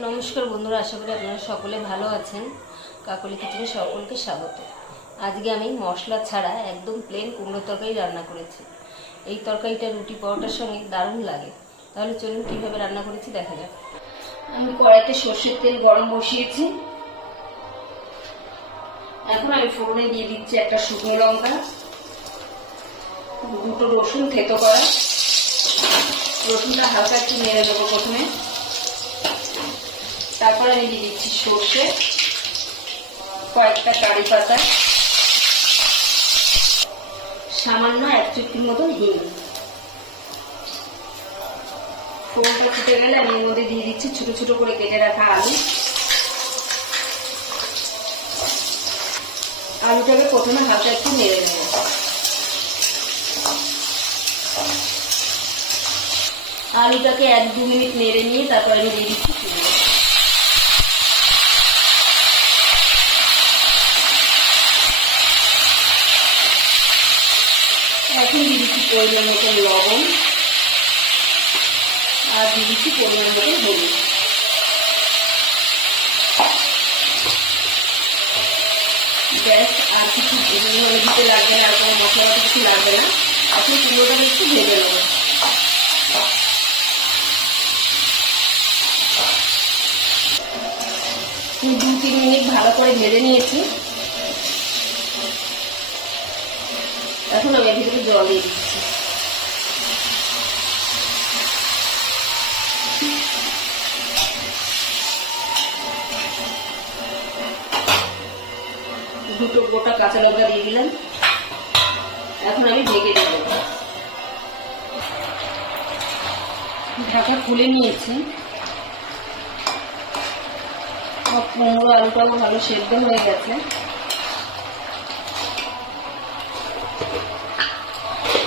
নমস্কার বন্ধুরা, আশা করি আপনারা সকলে ভালো আছেন। কাকলি কিচেনে সকলকে স্বাগত। আজকে আমি মশলা ছাড়া একদম প্লেন কুমড়ো তরকারি রান্না করেছি। এই তরকারিটা রুটি পরোটার সঙ্গে দারুণ লাগে। তাহলে চলুন কীভাবে রান্না করেছি দেখা যাক। আমি কড়াইতে সর্ষের তেল গরম বসিয়েছি। এখন আমি ফোড়নে দিয়ে দিচ্ছি একটা শুকনো লঙ্কা, দুটো রসুন থেতো করা। রসুনটা হালকা একটু নেড়ে দেবো প্রথমে। তারপর আমি দিয়ে দিচ্ছি সর্ষে, কয়েকটা কারি পাতা, সামান্য 1 চুটকির মতন হিং। ফোড়নটা ফুটে গেলে আমি এর মধ্যে দিয়ে দিচ্ছি ছোট ছোট করে কেটে রাখা আলু। আলুটাকে প্রথমে হালকা একটু নেড়ে নেব। আলুটাকে 1-2 মিনিট নেড়ে নিয়ে তারপর আমি দিয়ে দিচ্ছি কুমড়ো। এখন দিয়ে দিচ্ছি পরিমাণ মতো লবণ আর দিয়ে দিচ্ছি পরিমাণ মতো হলুদ। ব্যাস, আর কিছু দিতে লাগবে না, আর কোনো মশলাপাতি কিছু লাগবে না। এখন কুমড়োটাকে একটু ভেজে নেব। 2-3 মিনিট ভালো করে ভেজে নিয়েছি। এখন আমি এর ভিতরে জল দিয়ে দিচ্ছি। দুটো গোটা কাঁচা লঙ্কা দিয়ে দিলাম। এখন আমি ঢেকে দেব। ঢাকা খুলে নিয়েছি। কুমড়ো আলুটাও ভালো সেদ্ধ হয়ে গেছে।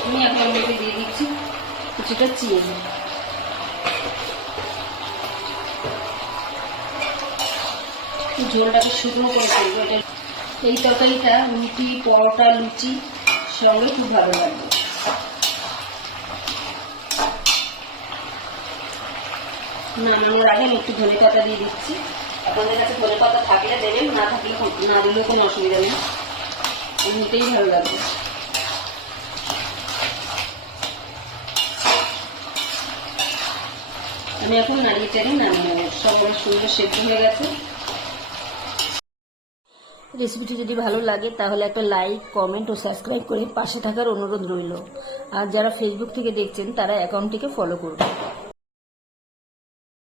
আমি আপনার মধ্যে দিয়ে দিচ্ছি কিছুটা চিনি। ঝোলটাকে শুকনো করে ফেলবো। এই তরকারিটা রুটি পরোটা লুচি সঙ্গে খুব ভালো লাগবে। নামানোর আগে আমি একটু ধনে পাতা দিয়ে দিচ্ছি। আপনাদের কাছে ধনে পাতা থাকলে দেবেন, না থাকলে না দিলেও কোনো অসুবিধা নেই, এমনিতেই ভালো লাগবে। আমি এখন নাড়িয়ে চাড়িয়ে নামিয়ে নেব। সবগুলো সুন্দর সেদ্ধ হয়ে গেছে। রেসিপিটি যদি ভালো লাগে তাহলে একটা লাইক, কমেন্ট ও সাবস্ক্রাইব করে পাশে থাকার অনুরোধ রইল। আর যারা ফেসবুক থেকে দেখছেন তারা অ্যাকাউন্টটিকে ফলো করবেন।